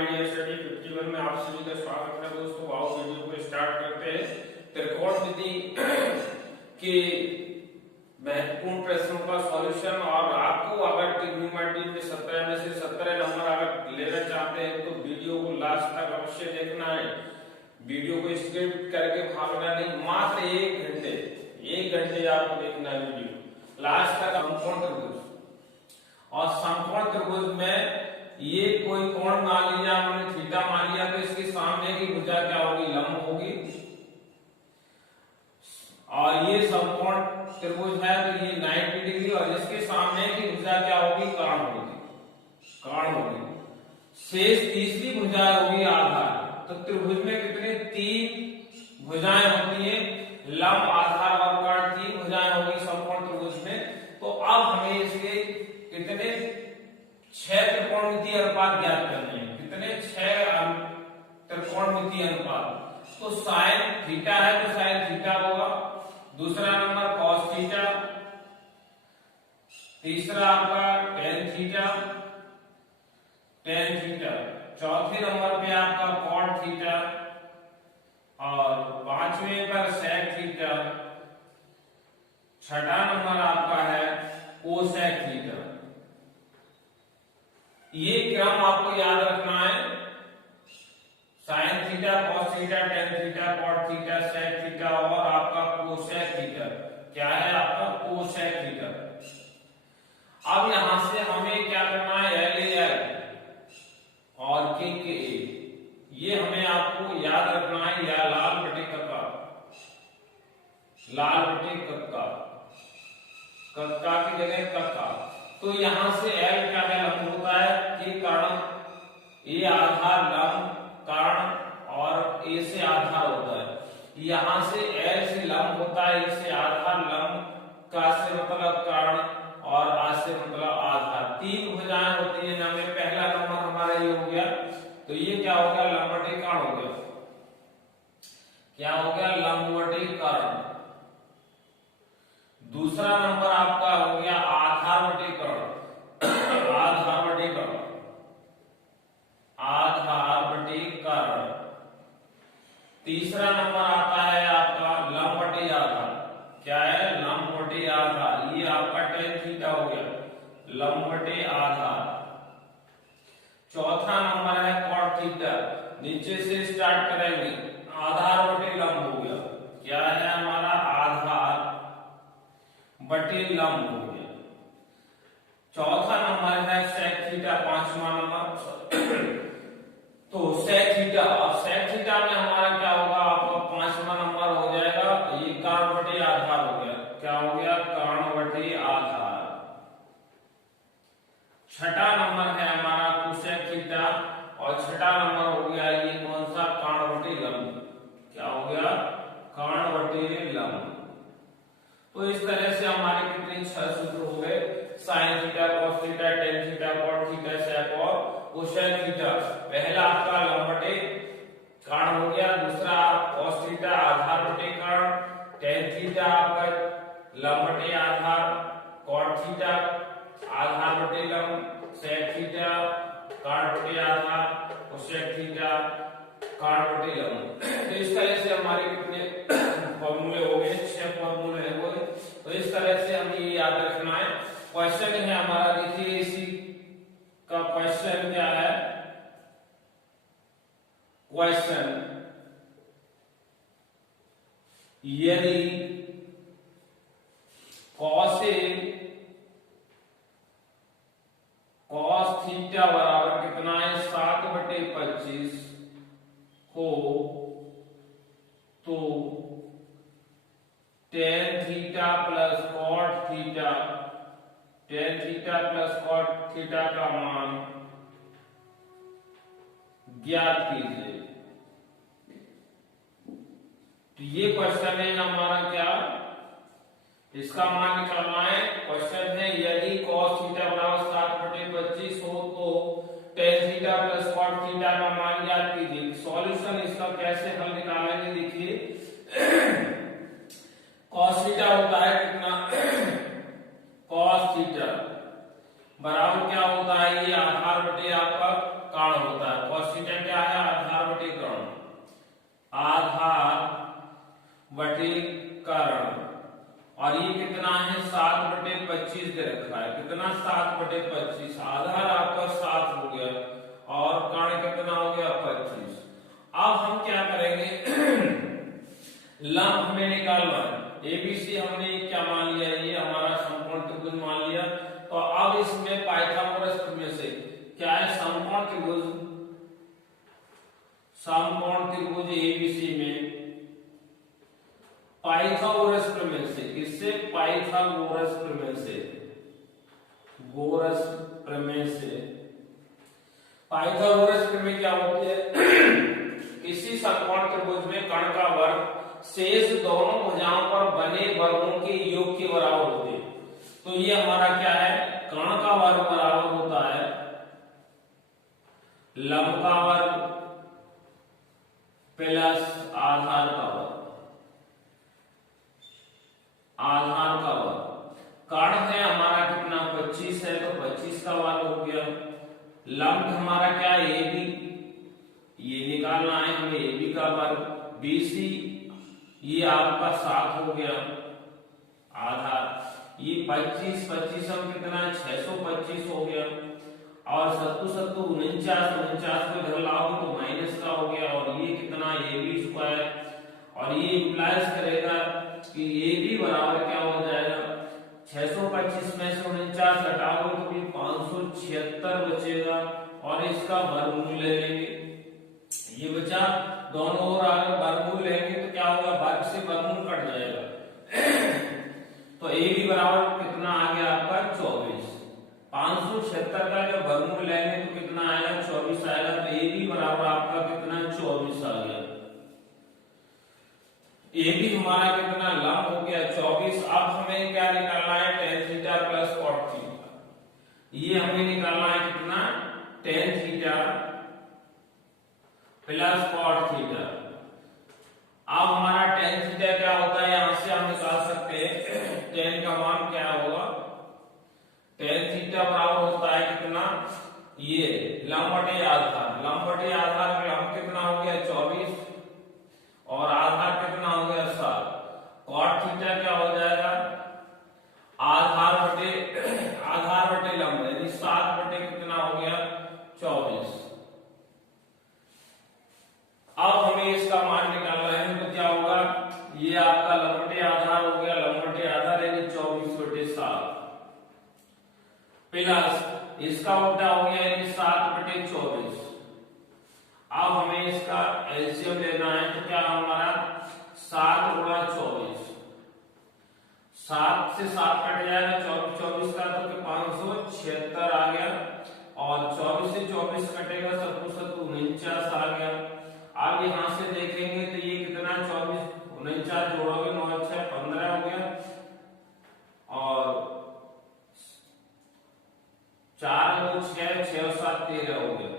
India study 51 में आप सभी का स्वागत है दोस्तों। आओ वीडियो को स्टार्ट करते हैं। त्रिकोणमिति के महत्वपूर्ण प्रश्नों का सॉल्यूशन। और आपको अगर ट्रिग्नोमेट्री में 17 में से 17 नंबर अगर लेना चाहते हैं तो वीडियो को लास्ट तक अवश्य देखना है। वीडियो को स्किप करके भागना नहीं, मात्र 1 घंटे आपको देखना है वीडियो लास्ट तक। समकोण त्रिभुज और समकोण त्रिभुज में ये कोई कोण मान लिया हमने थीटा मान लिया, तो इसके सामने की भुजा क्या होगी? लंब होगी। और ये समकोण त्रिभुज है तो ये 90 डिग्री, और इसके सामने की भुजा क्या होगी? कर्ण होगी। शेष तीसरी भुजा होगी आधार। तो त्रिभुज में कितने? 3 भुजाएं होती है, लंब, आधार और कर्ण। 3 भुजाएं होगी समकोण त्रिभुज में। तो अब हमें इसके कितने 6 त्रिकोणमितीय अनुपात ज्ञात करने हैं। कितने? 6 त्रिकोणमितीय अनुपात। तो साइन थीटा है तो साइन थीटा होगा। दूसरा नंबर कॉस थीटा, तीसरा आपका टेन थीटा, चौथे नंबर पे आपका कॉट थीटा, और 5वें पर सेक थीटा, छठा नंबर आपका है कोसेक थीटा। ये क्रम आपको याद रखना है। Sine theta, cos theta, tan theta, cot theta, sec theta और आपका कोसेक थीटा। क्या है आपका? Cosec theta. अब यहां से हमें क्या करना है? एल और के ये हमें आपको याद रखना है, या लाल बटे कक्का की जगह कक्का। तो यहां से एल क्या है? लंब होता है के कारण, ए आधार लंब कारण और ए से आधार होता है। यहां से एल से लंब होता है, ए से आधार, लंब का से मतलब कारण और आ से मतलब आधार। 3 भुजाएं होती है। हमें पहला नंबर हमारा ये हो गया, तो ये क्या हो गया? लंब बटे कर्ण हो गया। क्या हो गया? लंब बटे कर्ण। दूसरा नंबर आपका हो गया आधार बटे कर्ण। तीसरा नंबर आता है आपका लंब बटे आधार। क्या है? लंब बटे आधार। ये आपका टेन थीटा हो गया, लंब बटे आधार। चौथा नंबर है कॉट थीटा। नीचे से स्टार्ट करेंगे, आधार बटे लंब हो गया। क्या है हमारा? आधार बटे लंब हो गया। चौथा नंबर है सेक थीटा, 5वां नंबर। तो सेक थीटा, और सेक थीटा में हमारा क्या होगा? आपका 5वां नंबर हो जाएगा। ये कर्ण बटे आधार हो गया। क्या हो गया? कर्ण बटे आधार। छठा नंबर है हमारा कोसेक थीटा, और छठा नंबर हो गया ये कौन सा? कर्ण बटे लंब। क्या हो गया? कर्ण बटे लंब। तो इस तरह से हमारे कितने 6 सूत्र हो गए। Sine theta, cos theta, tan theta, cot theta, sec और कोसेक थीटा। पहला आपका लंब बटे कर्ण हो गया। दूसरा कॉस थीटा आधार बटे कर्ण, टेन थीटा आपका लंब बटे आधार, कॉट थीटा आधार बटे लंब, सेक थीटा कर्ण बटे आधार, कोसेक थीटा कर्ण बटे लंब। तो इस तरह से हमारे कितने फॉर्मूले हो गए? 6 फॉर्मूले हो गए। तो इस तरह से हमें ये याद रखना है। क्वेश्चन है हमारा, देखिए इसी का क्वेश्चन क्या है? क्वेश्चन, यदि cos थीटा बराबर कितना है? 7/25 हो तो tan theta plus cot theta का मान ज्ञात कीजिए। तो ये क्वेश्चन है हमारा। क्या इसका मान निकालना है? क्वेश्चन है यदि cos थीटा बराबर 7/25 हो तो tan theta plus cot theta का मान ज्ञात कीजिए। सॉल्यूशन इसका कैसे हल निकालेंगे? देखिए cos थीटा होता है कितना? cos थीटा बराबर क्या होता है? ये आधार बटे आपका कर्ण होता है। cos थीटा क्या है, आधार बटे कर्ण, आधार बटे कर्ण। और ये कितना है, 7/25 दे रखा है, कितना 7/25, आधार आपका 7 हो गया और कर्ण कितना हो गया 25। अब हम क्या करेंगे लंब हमें निकालना है, एबीसी हमने क्या मान लिया, ये हमारा समकोण त्रिभुज मान लिया। तो अब इसमें पाइथागोरस प्रमेय से क्या है, समकोण त्रिभुज एबीसी में पाइथागोरस प्रमेय से, किससे, पाइथागोरस प्रमेय से, गोरस प्रमेय से। पाइथागोरस प्रमेय क्या होती है, किसी समकोण त्रिभुज में कर्ण का वर्ग शेष दोनों भुजाओं पर बने वर्गों के योग के बराबर होते हैं। तो ये हमारा क्या है, कर्ण का वर्ग बराबर होता है लंब का वर्ग प्लस आधार का वर्ग, आधार का वर्ग। कर्ण है हमारा कितना 25 है, तो 25 का वर्ग हो गया। लंब हमारा क्या है, ए बी, ये निकालना है हमें, ए बी का वर्ग, बीसी ये आपका 7 हो गया आधार, ये 25 हम कितना 625 हो गया। और 7 49 को इधर लाओ तो माइनस का हो गया, और ये कितना ए बी स्क्वायर, और ये इंप्लाइज करेगा कि ए बी बराबर क्या हो जाएगा, 625 में से 49 घटाओगे तो भी 576 बचेगा, और इसका वर्गमूल ले लेंगे, ये बचा, दोनों ओर आगे वर्गमूल लेंगे तो क्या होगा, वर्ग से वर्गमूल कट जाएगा। तो ए बी बराबर कितना आ गया आपका 24, 576 का जब वर्गमूल लेंगे तो कितना आएगा 24 आएगा। तो ए बी बराबर आपका कितना 24 आ गया। ए बी हमारा कितना लंब हो गया 24। अब हमें क्या निकालना है, tan theta plus cot theta, ये हमें निकालना है कितना, tan theta plus cot theta. अब हमारा tan थीटा क्या होता है, यहां से हम निकाल सकते हैं, tan का मान क्या होगा, tan थीटा बराबर होता है कितना, ये लंब बटे आधार, लंब बटे आधार में लंब कितना हो गया 24 और आधार कितना हो गया 7। cot थीटा क्या हो जाएगा, आधार बटे लंब, यानी 7 बटे कितना हो गया 24। अब हमें इसका मान निकालना है तो क्या होगा, ये आपका लंब बटे आधार हो गया, लंब बटे आधार यानी 24/7 प्लस इसका उल्टा हो गया यानी 7/24। अब हमें इसका एलसीएम लेना है तो क्या हमारा 7 गुणा 24, 7 से 7 कट जाएगा, 24 का तो 576 आ गया, और 24 से 24 कटेगा 7 आ गया। अब यहां से देखेंगे तो ये कितना 24 49 जोड़ोगे 9 6 15 हो गया, और 4 6 6 7 13 हो गया,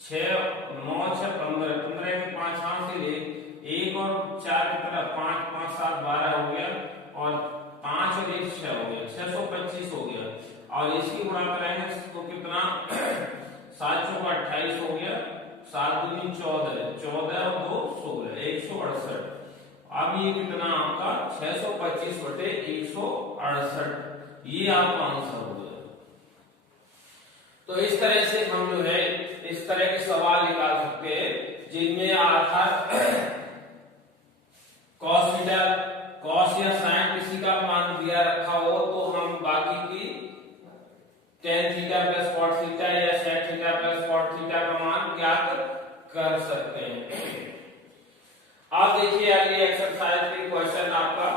6 9 6 15 15 में 5 हाथ से ले, 1 और 4 कितना 5 5 7 12 हो गया, और 5 और 1 6 हो गया, 625 हो गया। और इसकी गुणा करेंगे तो कितना 7 चौका 28 हो गया, 7 दूनी 14, 14 और 2 16 168। अब ये कितना आपका 625/168, ये आपका आंसर हो गया। तो इस तरह से हम जो है इस तरह के सवाल निकाल सकते हैं जिनमें आधार cos थीटा, cos या sin किसी का मान दिया रखा हो, तो हम बाकी की tan theta plus cot theta या sec theta plus cot theta का मान ज्ञात कर सकते हैं। अब देखिए अगली एक्सरसाइज के क्वेश्चन आपका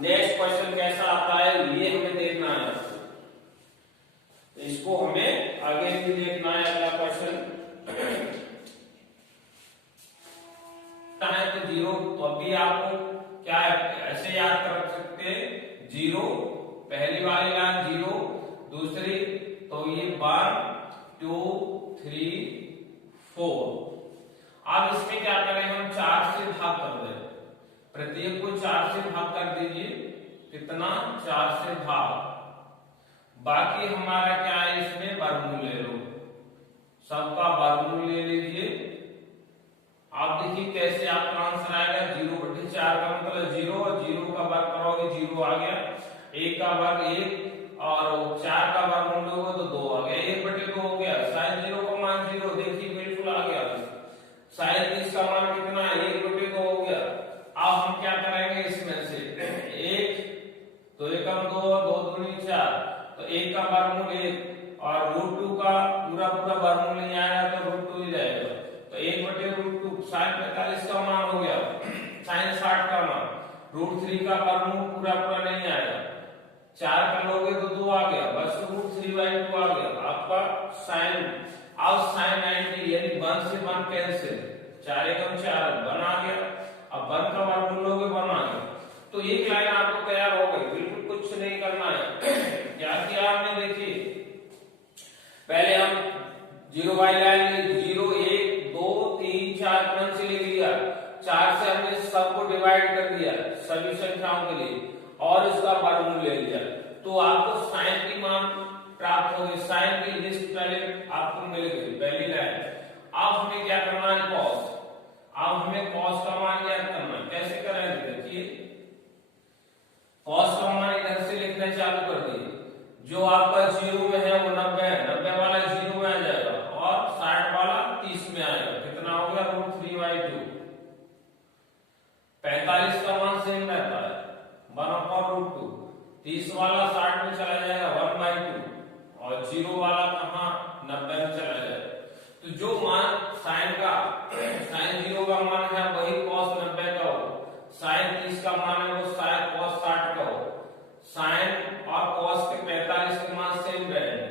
नेक्स्ट क्वेश्चन कैसा आता है ये हमें देखना है, इसको हमें आगे भी देखना है। अगला क्वेश्चन है तो 0, तो अभी आपको क्या है ऐसे याद कर सकते हैं, 0 पहली वाली लाइन 0, दूसरी तो ये 1 2 3 4। अब इसमें क्या करें हम 4 से भाग कर दें, प्रत्येक को 4 से भाग कर दीजिए, कितना 4 से भाग, बाकी हमारा क्या है इसमें वर्गमूल ले लो, सबका वर्गमूल 1 और √2 का पूरा पूरा वर्गमूल नहीं आएगा तो √2 ही जाएगा। तो 1/√2 sin 45 का मान हो गया, sin 60 का मान। √3 का वर्गमूल पूरा पूरा नहीं आएगा, 4 कर लोगे तो 2 आ गया, बस √3/2 आ गया आपका sin। अब sin 90 यानी 1 से 1 कैंसिल, 4 एकम 4 1 आ गया। अब 1 का वर्गमूल लोगे 1 आ गया। तो एक लाइन आपको तैयार हो गई, बिल्कुल कुछ नहीं करना है। क्या किया हमने, देखिए पहले हम 0 बाई लाइन 0 1 2 3 4 5 से लिख लिया, 4 से हमने सबको डिवाइड कर दिया सभी संख्याओं के लिए और इसका वर्गमूल ले लिया। तो आपको साइन की मान प्राप्त हो गई, साइन की लिस्ट पहले आपको मिल गई पहली लाइन। अब हमें क्या करना है, कॉस। अब हमें कॉस का मान ज्ञात करना है। कैसे करेंगे, देखिए कॉस का मान इधर से लिखना चालू कर दिए। जो आपका 0 में है वो 90 है, 90 वाला 0 में आ जाएगा और 60 वाला 30 में आएगा। कितना हो गया, √3/2। 45 का मान सेम रहता है 1/√2। 30 वाला 60 में चला जाएगा 1/2 और 0 वाला कहाँ 90 में चला जाएगा। तो जो मान साइन का साइन 0 का मान है वही cos 90 का हो, साइन 30 का मान है वो साइन cos 60 का हो। साइन और cos के 45 के मान सेम रहेंगे।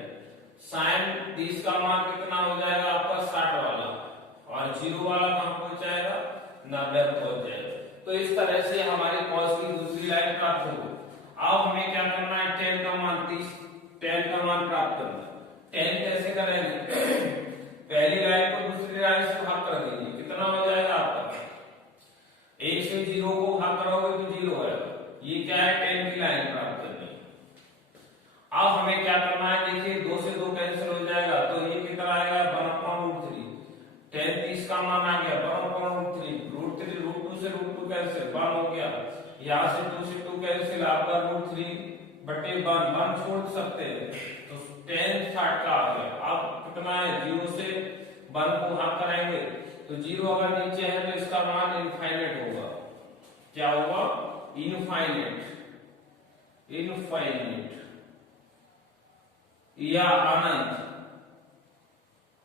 साइन 30 का मान कितना हो जाएगा आपका 60 वाला और 0 वाला कहां पहुंच जाएगा 90 में पहुंच जाएगा। तो इस तरह से हमारी cos की दूसरी लाइन प्राप्त होगी। अब हमें क्या करना है, tan का मान 30 tan का मान प्राप्त करना है। tan कैसे करेंगे, पहली लाइन को दूसरी लाइन से भाग कर देंगे, कितना हो जाएगा आपका 1 से 0 को भाग करोगे तो 0 आएगा। ये क्या है, tan की लाइन प्राप्त करनी है। अब हमें क्या करना है, देखिए 2 से 2 कैंसिल हो जाएगा तो ये कितना आएगा 1/√3। tan 30 का मान आ गया 1/√3, √2 से √2 कैंसिल 1 हो गया, यहाँ से 2 से 2 कैंसिल, आपका √3/1 1 छोड़ सकते हैं तो tan 60 का आ गया। अब कितना है, 0 से 1 को भाग कराएंगे तो 0 अगर नीचे है तो इसका मान इनफाइनाइट होगा। क्या होगा, इनफाइनाइट, इनफाइनाइट या अनंत,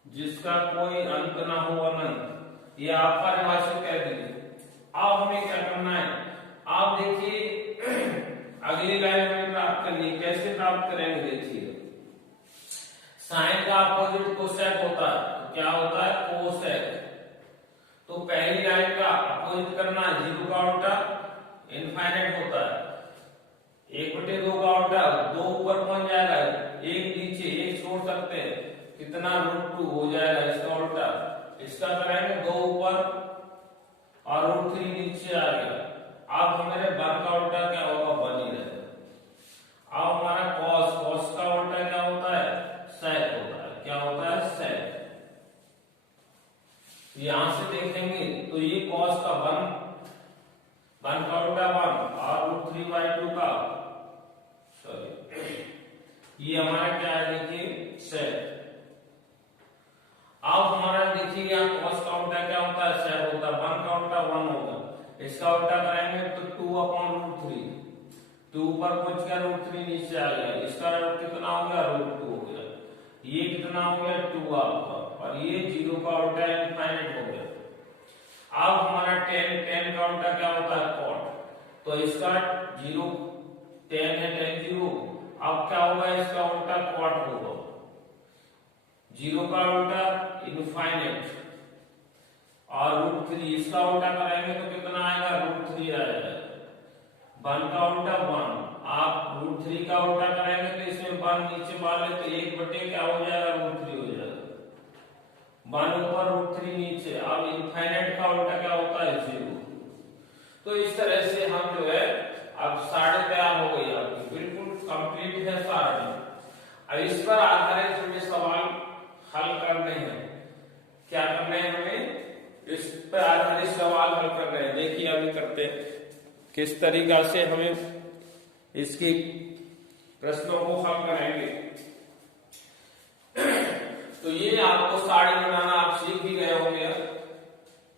जिसका कोई अंत ना हो, अनंत, ये आप परिभाषित कह दीजिए। अब हमें क्या करना है, आप देखिए अगली लाइन में प्राप्त करनी, कैसे प्राप्त करेंगे, देखिए साइन का अपोजिट कोसेक होता है, तो क्या होता है कोसेक। तो पहली लाइन का अपोजिट करना, 0 का उल्टा इनफाइनाइट होता है, 1/2 का उल्टा 2 ऊपर पहुंच जाएगा, 1 नीचे 1 छोड़ सकते हैं, कितना √2 हो जाएगा इसका उल्टा। इसका करेंगे 2 ऊपर और √3 नीचे आ गया। अब हमारे 1 का उल्टा क्या होगा, 1 ही रहेगा। अब हमारा cos का उल्टा क्या होता है, sec होता है। क्या होता है, sec। यहां से देखेंगे तो ये cos का 1 का उल्टा 1 और √3/2 का, सॉरी ये हमारा क्या है, देखिए sec। अब हमारा देखिए यहाँ cos का उल्टा क्या होता है, sec होता है, 1 का उल्टा 1 होगा। इसका उल्टा करेंगे तो 2/√3, 2 ऊपर पहुंच गया, √3 नीचे आ गया, इसका कितना हो गया, √2 हो गया। ये कितना हो गया 2 आपका, और ये 0 का उल्टा इनफाइनाइट हो गया। अब हमारा tan का उल्टा क्या होता है, cot। तो इसका 0 tan है, tan 0, अब क्या होगा, इसका उल्टा cot होगा। 0 का उल्टा इनफाइनाइट और √3, इसका उल्टा करेंगे तो कितना आएगा, √3 आएगा। 1 का उल्टा 1, आप √3 का उल्टा करेंगे तो इसमें 1 नीचे डाले तो 1 क्या हो जाएगा, √3 हो जाएगा। 1 ऊपर √3 नीचे, अब इनफाइनाइट का उल्टा क्या होता है, 0। तो इस तरह से हम जो है अब सारणी तैयार हो गई आपकी, बिल्कुल कंप्लीट है सारणी। अब इस पर आधारित हमें सवाल हल करने हैं। क्या करने हैं हमें, इस पर आधारित सवाल हल कर रहे हैं। देखिए अभी करते हैं किस तरीका से हमें इसके प्रश्नों को हल करेंगे। तो ये आपको सारणी बनाना आप सीख भी गए होंगे,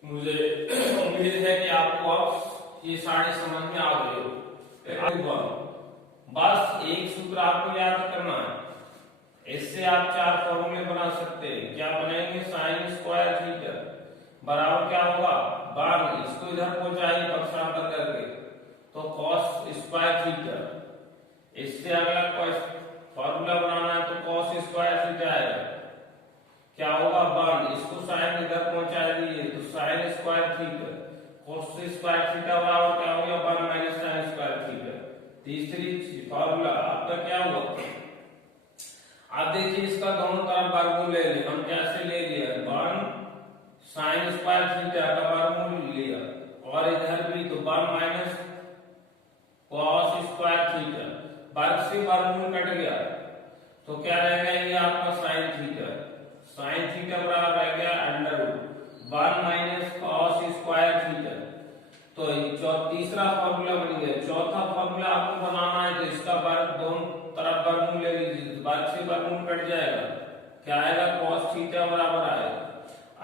मुझे उम्मीद है कि आपको अब ये सारणी समझ में आ गई हो। बस एक सूत्र आपको याद करना है, इससे आप चार फॉर्मूले बना सकते हैं। क्या बनेंगे? साइन स्क्वायर थीटा बराबर क्या होगा? बार इसको इधर पहुंचाइए पक्षांतर करके तो कॉस स्क्वायर थीटा। इससे अगला फॉर्मूला बनाना है तो कॉस स्क्वायर थीटा आएगा। क्या होगा? वन इसको साइन इधर पहुंचा दीजिए तो sine square theta. Cos square theta बराबर क्या हो गया? One minus sine square theta. तीसरी फॉर्मूला आपका क्या हुआ? आप देखिए इसका दोनों तरफ वर्गमूल ले लिया। हम कैसे ले लिया? वन साइन स्क्वायर थीटा का वर्गमूल लिया और इधर भी तो one minus cos square theta. वर्ग से वर्गमूल कट गया तो क्या रह गया? ये आपका साइन थीटा। साइन थीटा बराबर रह गया under root one minus cos square theta. तो तीसरा फॉर्मूला बन गया। चौथा फॉर्मूला आपको बनाना है तो इसका वर्ग दोनों तरफ वर्गमूल ले लीजिए। वर्ग से वर्गमूल कट जाएगा। क्या आएगा? कॉस थीटा बराबर आएगा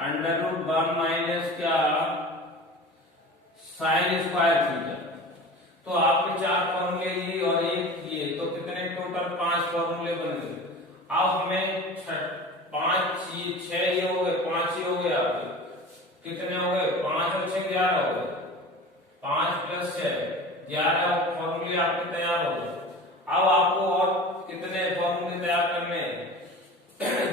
अंडर रूट वन माइनस क्या साइन स्क्वायर थीटा। तो आपने चार फॉर्मूले लिए और एक किए तो कितने टोटल? पांच फॉर्मूले बन गए। अब हमें पांच छह ये हो गए, पांच ये हो गए। आपके कितने हो गए? पांच और छह 11 हो गए। 5 + 6 11 फॉर्मूले आपके तैयार हो गए। अब आपको और कितने फॉर्मूले तैयार करने हैं?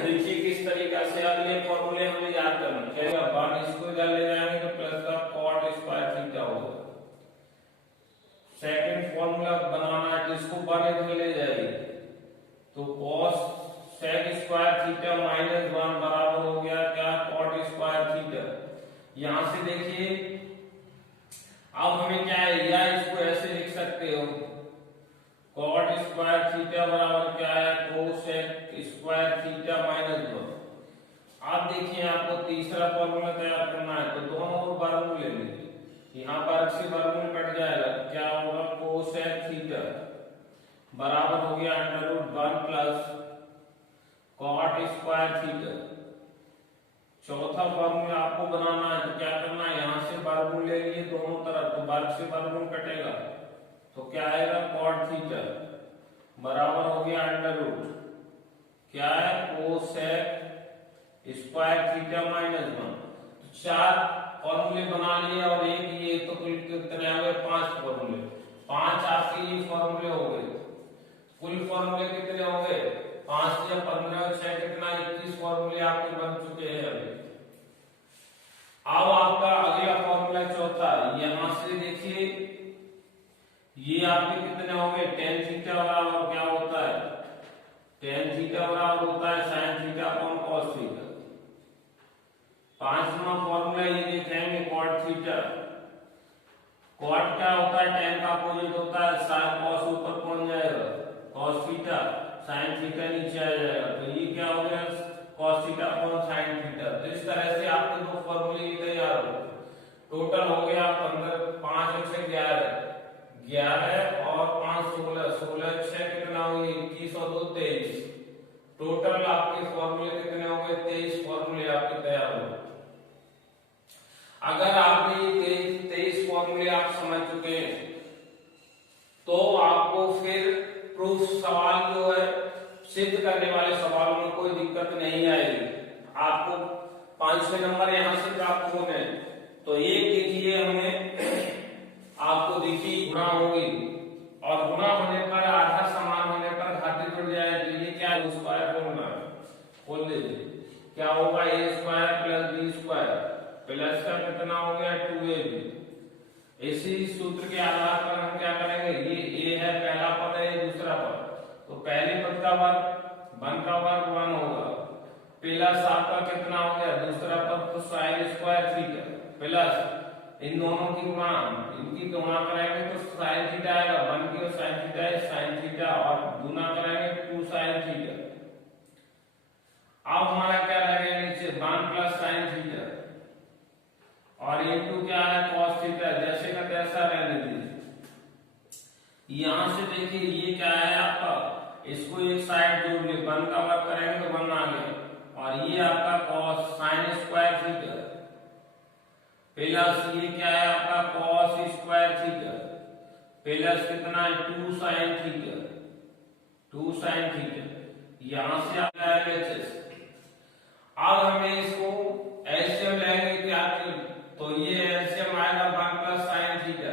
देखिए किस तरीके से अगले फॉर्मूले हमें याद करना है। वन इसको इधर ले जाएंगे तो प्लस का कॉट स्क्वायर थीटा होगा। सेकंड फॉर्मूला बनाना है तो इसको वन इधर ले जाइए तो cosec square theta minus one बराबर हो गया क्या? Cot square theta. यहां से देखिए अब हमें क्या है? या इसको ऐसे लिख सकते हो कॉट स्क्वायर थीटा बराबर क्या है? Cosec square theta minus one. आप देखिए आपको तीसरा फॉर्मूला तैयार करना है तो दोनों ओर वर्गमूल ले लीजिए। यहाँ वर्ग से वर्गमूल कट जाएगा। क्या होगा? कोसेक थीटा बराबर हो गया under root one plus cot square theta. चौथा फॉर्मूला आपको बनाना है तो क्या करना है? यहाँ से वर्गमूल ले लिए दोनों तरफ तो वर्ग से वर्गमूल कटेगा तो क्या आएगा? कॉट थीटा बराबर हो गया अंडर रूट क्या है? Cosec square theta minus one. तो चार फॉर्मूले बना लिए और एक ये तो कुल कितने हो गए? पांच फॉर्मूले। पांच आपके ये फॉर्मूले हो गए। कुल फॉर्मूले कितने हो गए? 5 या 15 6 कितना? 21 फॉर्मूले आपके बन चुके हैं अभी। अब आपका अगला फॉर्मूला चौथा। यहां से देखिए ये आपके कितने हो गए? tan थीटा बराबर क्या होता है? tan थीटा बराबर होता है sin theta upon cos theta. पांचवा फॉर्मूला ये देखेंगे cot थीटा। cot क्या होता है? tan का अपोजिट होता है sin। cos ऊपर पहुंच जाएगा cos थीटा, sin थीटा नीचे आ जाएगा तो ये क्या हो गया? cos theta upon sin theta. तो इस तरह से आपके दो फॉर्मूले तैयार हो गए। टोटल हो गया 15 5 और 6 11 और 5 16 16 6 कितना हो गया? 21 और 2 23। टोटल आपके फॉर्मूले कितने हो गए? 23 फॉर्मूले आपके तैयार हो गए। अगर आपने ये 23 फॉर्मूले आप समझ चुके हैं तो आपको फिर प्रूफ सवाल जो है सिद्ध करने वाले सवालों में कोई दिक्कत नहीं आएगी। आपको 500 नंबर यहाँ से प्राप्त होने। तो एक देखिए हमें आपको देखिए गुणा होगी और गुणा होने पर आधा समान होने पर घाटे जुड़ जाए तो ये क्या है? स्क्वायर फॉर्मूला खोल लीजिए। क्या होगा? a square plus b square plus का कितना हो गया? 2ab। इसी सूत्र के आधार पर हम क्या करेंगे? ये a है पहला पद है, ये दूसरा पद। तो पहले पद का वर्ग 1 का वर्ग 1 होगा प्लस आपका कितना हो गया? दूसरा पद तो sin स्क्वायर थीटा प्लस इन दोनों की गुणा, इनकी गुणा करेंगे तो sin थीटा आएगा। 1 की और sin थीटा है sin थीटा और गुणा करेंगे 2 sin थीटा। अब हमारा क्या रहेगा? नीचे 1 प्लस sin थीटा और ये 2 क्या है? cos theta. जैसे का तैसा रहने दीजिए। यहां से देखिए ये क्या है आपका? इसको एक साइड जोड़ लिए 1 का वर्ग करेंगे तो 1 आ गया और ये आपका cos sin square theta plus ये क्या है आपका? cos स्क्वायर थीटा प्लस कितना है? 2 sin थीटा 2 sin थीटा। यहां से आ गया LHS। अब हमें इसको एलसीएम लेंगे क्या, तो ये एलसीएम आएगा 1 प्लस साइन थीटा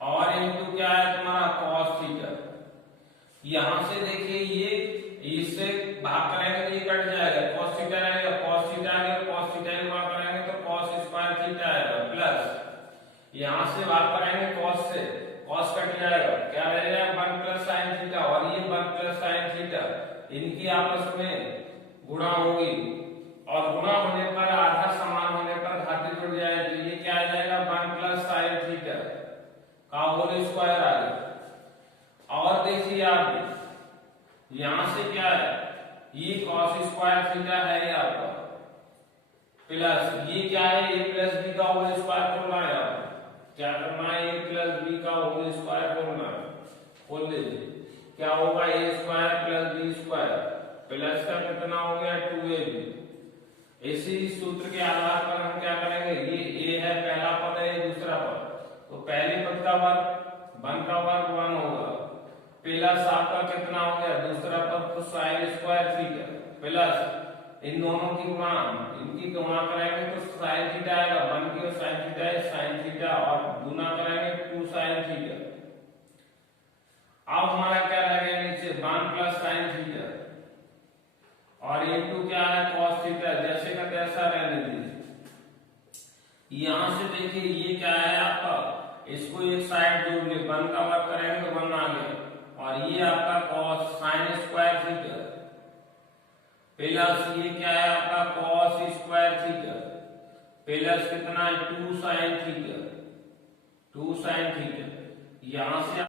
और इनटू क्या है तुम्हारा कॉस थीटा। यहां से देखिए ये इससे भाग करेंगे तो ये कट जाएगा, कॉस थीटा रहेगा, कॉस थीटा आएगा, कॉस थीटा को भाग करेंगे तो कॉस स्क्वायर थीटा आएगा, प्लस यहां से भाग करेंगे कॉस से, कॉस कट जाएगा, क्या रहेगा 1 प्लस साइन थीटा और ये 1 प्लस साइन थीटा, इनकी आपस में गुणा होगी और गुणा होने पर आधा समान होने पर घाती जुड़ जाए तो ये क्या आ जाएगा 1 प्लस साइन थीटा का होल स्क्वायर आ गया। और देखिए आप यहां से क्या है, ये cos स्क्वायर थीटा है आपका, प्लस ये क्या है a प्लस बी का होल स्क्वायर खोलना है, क्या करना है a प्लस बी का होल स्क्वायर खोलना है, खोल लीजिए क्या होगा a square plus b square plus का कितना हो गया 2ab। इसी सूत्र के आधार पर हम क्या करेंगे, ये a है पहला पद है, ये दूसरा पद, तो पहले पद का वर्ग 1 का वर्ग 1 होगा, प्लस आपका कितना हो गया दूसरा पद तो साइन स्क्वायर थीटा, प्लस इन दोनों की गुणा, इनकी गुणा करेंगे तो साइन थीटा आएगा, 1 की साइन थीटा है साइन थीटा और गुणा करेंगे 2 साइन थीटा। अब हमारा क्या रहेगा नीचे 1 प्लस साइन थीटा और इनटू क्या है cos थीटा, जैसे का तैसा रहने दीजिए। यहां से देखिए ये क्या है आपका, इसको एक साइड जोड़ ले, 1 का वर्ग करेंगे तो 1 आ गया और ये आपका cos sine square theta plus ये क्या है आपका cos स्क्वायर थीटा प्लस कितना 2 साइन थीटा, 2 साइन थीटा। यहां से